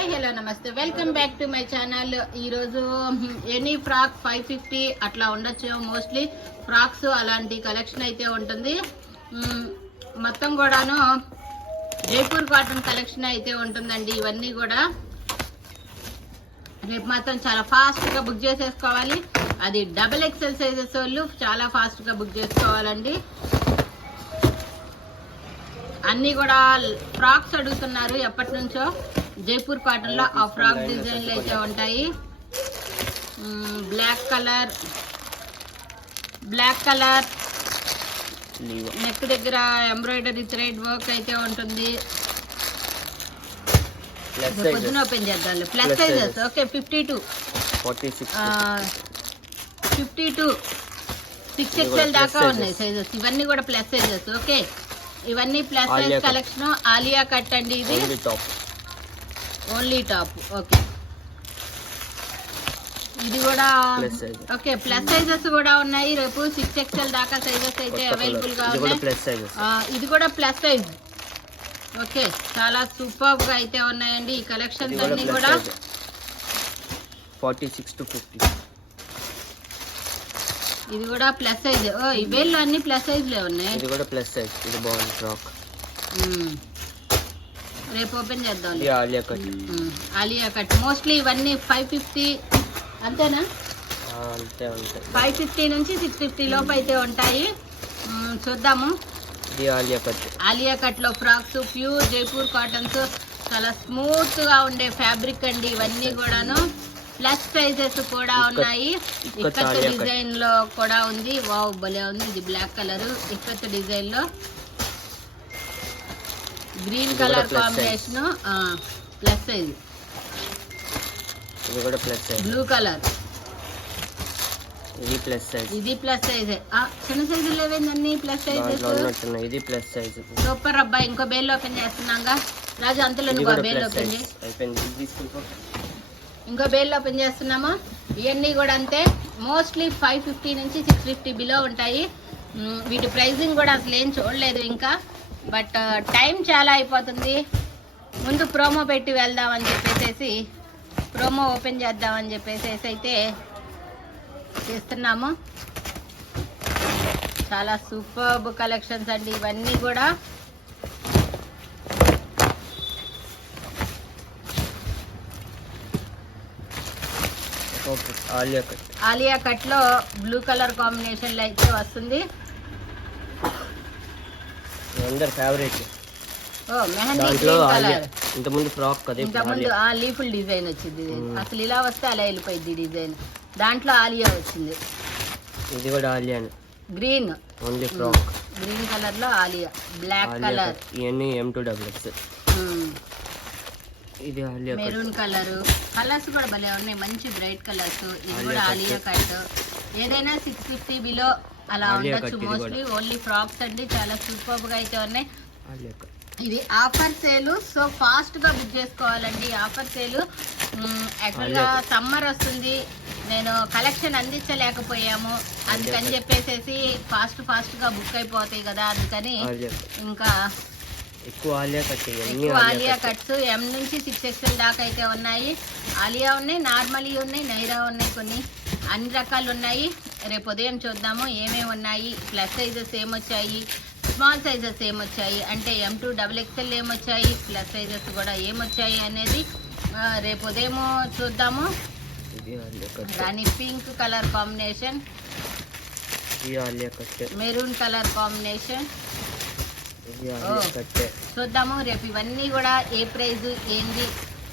Hi hello నమస్తే, welcome back to my channel. ఈరోజు any frock 550 అట్లా ఉండొచ్చు. మోస్ట్లీ ఫ్రాక్స్ అలాంటి కలెక్షన్ అయితే ఉంటుంది. మొత్తం కూడాను జైపూర్ కాటన్ కలెక్షన్ అయితే ఉంటుందండి. ఇవన్నీ కూడా రేపు మాత్రం చాలా ఫాస్ట్గా బుక్ చేసేసుకోవాలి. అది డబుల్ ఎక్సెల్ సైజెస్ వాళ్ళు చాలా ఫాస్ట్గా బుక్ చేసుకోవాలండి. అన్నీ కూడా ఫ్రాక్స్ అడుగుతున్నారు ఎప్పటి నుంచో. జైపూర్ కాటన్ లో ఆ ఫ్రాక్ డిజైన్లు అయితే ఉంటాయి. బ్లాక్ కలర్ నెక్ దగ్గర ఎంబ్రాయిడరీ థ్రెడ్ వర్క్ అయితే ఉంటుంది. పొద్దున ఓపెన్ చేద్దాం. ప్లస్ సైజెస్ ఓకే 52 6XL దాకా ఉన్నాయి సైజెస్. ఇవన్నీ కూడా ప్లస్ సైజెస్. ఓకే, ఇవన్నీ plus size collection. Alia cut అండి, ఇది ఓన్లీ టాప్. ఓకే, ఇది కూడా ఓకే ప్లస్ సైజెస్ కూడా ఉన్నాయి. రేపు 6XL దాకా సైజెస్ అయితే అవైలబుల్ గా ఉన్నాయి. ఇది కూడా ప్లస్ సైజ్. ఓకే, చాలా సూపర్ గా అయితే ఉన్నాయండి ఈ కలెక్షన్స్ అన్ని కూడా. 46 to 50. ఇది కూడా ప్లస్ సైజ్. ఈ వేళ్ళు అన్ని ప్లస్ సైజ్ లే ఉన్నాయి. ఇది కూడా ప్లస్ సైజ్. ఇది బాగుంది ఫ్రాక్. రేపు ఓపెన్ చేద్దాం. ఆలియా కట్ మోస్ట్లీ ఇవన్నీ 550 అంతేనా? అంతే ఉంటాయి. 550 నుంచి 650 లోపు అయితే ఉంటాయి. చూద్దాము. ఇది ఆలియా కట్ లో ఫ్రాక్స్ ప్యూర్ జైపూర్ కాటన్స్. చాలా స్మూత్ గా ఉండే ఫ్యాబ్రిక్ అండి ఇవన్నీ కూడాను. ప్లస్ సైజెస్ కూడా ఉన్నాయి. ఇక్కత్ డిజైన్ లో కూడా ఉంది. వావ్, భలే ఉంది. ఇది బ్లాక్ కలర్ ఇక్కత్ డిజైన్ లో green colour combination. Plus size. ఇది కూడా ప్లస్ సైజ్. Blue colour. ఇది ప్లస్ సైజ్. ఇది ప్లస్ సైజ్. చిన్న సైజు లేవేందన్నీ ప్లస్ సైజెస్. ఇది ప్లస్ సైజ్. సూపర్ అబ్బాయి. ఇంకో బేల్ ఓపెన్ చేస్తున్నాగా రాజు. అంతలో ఇంకో బేల్ ఓపెన్ చేయి. ఇంకో బేల్ ఓపెన్ చేస్తున్నాము. ఇవన్నీ కూడా అంతే. మోస్ట్లీ 550 నుంచి 650 బిలో ఉంటాయి. వీటి ప్రైజింగ్ కూడా అసలు ఏం చూడలేదు ఇంకా. బట్ టైం చాలా అయిపోతుంది. ముందు ప్రోమో పెట్టి వెళ్దామని చెప్పేసి ప్రోమో ఓపెన్ చేద్దామని చెప్పేసి అయితే చేస్తున్నాము. చాలా సూపర్బ్ కలెక్షన్స్ అండి ఇవన్నీ కూడా. ఆలియా కట్ లో బ్లూ కలర్ కాంబినేషన్ లో అయితే వస్తుంది. అందర్ ఫేవరెట్. Mehndi green colour. ఇంతకుముందు ఫ్రాక్ కదా, ఇంతకుముందు లీఫుల్ డిజైన్ వచ్చింది. అసలు ఇలా వస్తే అలా వెళ్ళిపోయింది డిజైన్. దాంట్లో ఆలియా వచ్చింది. ఇది కూడా Alia green. Only frock green colour లో ఆలియా. Black colour. ఇవన్నీ M2XX. ఇది ఆలియా మెరూన్ కలర్. కలర్స్ కూడా భలే ఉన్నాయి, మంచి బ్రైట్ కలర్స్. ఇది కూడా ఆలియా కట్. ఏదైనా 650 బిలో అలా ఉండొచ్చు. మోస్ట్లీ ఓన్లీ ఫ్రాక్స్ అండి. చాలా సూపర్ గా అయితే ఉన్నాయి. ఇది ఆఫర్ సేల్. సో ఫాస్ట్ గా బుక్ చేసుకోవాలండి. Offer sale. యాక్చువల్ గా సమ్మర్ వస్తుంది, నేను కలెక్షన్ అందించలేకపోయాము. అందుకని చెప్పేసి ఫాస్ట్ గా బుక్ అయిపోతాయి కదా. అందుకని ఇంకా ఎక్కువ ఆలియా కట్స్ M నుంచి 6XL దాకా అయితే ఉన్నాయి. ఆలియా ఉన్నాయి, నార్మల్ ఉన్నాయి, నైరా ఉన్నాయి, కొన్ని అన్ని రకాలు ఉన్నాయి. రేపు ఉదయం చూద్దాము ఏమేమి ఉన్నాయి. ప్లస్ సైజెస్ ఏమొచ్చాయి, స్మాల్ సైజెస్ ఏమొచ్చాయి, అంటే M2XXL ఏమొచ్చాయి, ప్లస్ సైజెస్ కూడా ఏమొచ్చాయి అనేది రేపు ఉదయం చూద్దాము. Rani pink colour combination, maroon colour combination చూద్దాము రేపు. ఇవన్నీ కూడా ఏ ప్రైజ్ ఏంది.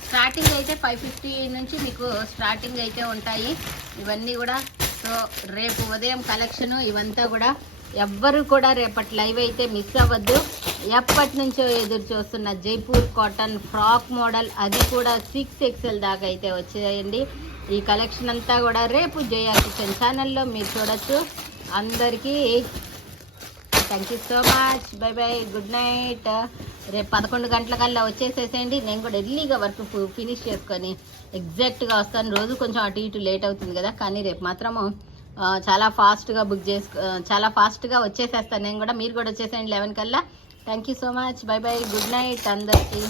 స్టార్టింగ్ అయితే 550 నుంచి మీకు స్టార్టింగ్ అయితే ఉంటాయి ఇవన్నీ కూడా. సో రేపు ఉదయం కలెక్షన్ ఇవంతా కూడా. ఎవ్వరు కూడా రేపటి లైవ్ అయితే మిస్ అవ్వద్దు. ఎప్పటి నుంచో ఎదురు చూస్తున్న జైపూర్ కాటన్ ఫ్రాక్ మోడల్, అది కూడా 6XL దాకా అయితే వచ్చేయండి. ఈ కలెక్షన్ అంతా కూడా రేపు జయా కిచెన్ ఛానల్లో మీరు చూడొచ్చు. అందరికీ thank you so much. By by, good night. రేపు 11 గంటలకల్లా వచ్చేసేసేయండి. నేను కూడా ఎర్లీగా వర్క్ ఫినిష్ చేసుకొని ఎగ్జాక్ట్గా వస్తాను. రోజు కొంచెం అటు ఇటు లేట్ అవుతుంది కదా, కానీ రేపు మాత్రము చాలా ఫాస్ట్గా వచ్చేసేస్తాను నేను కూడా. మీరు కూడా వచ్చేసేయండి 11 కల్లా. Thank you so much. By by, good night అందరికీ.